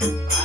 Bye.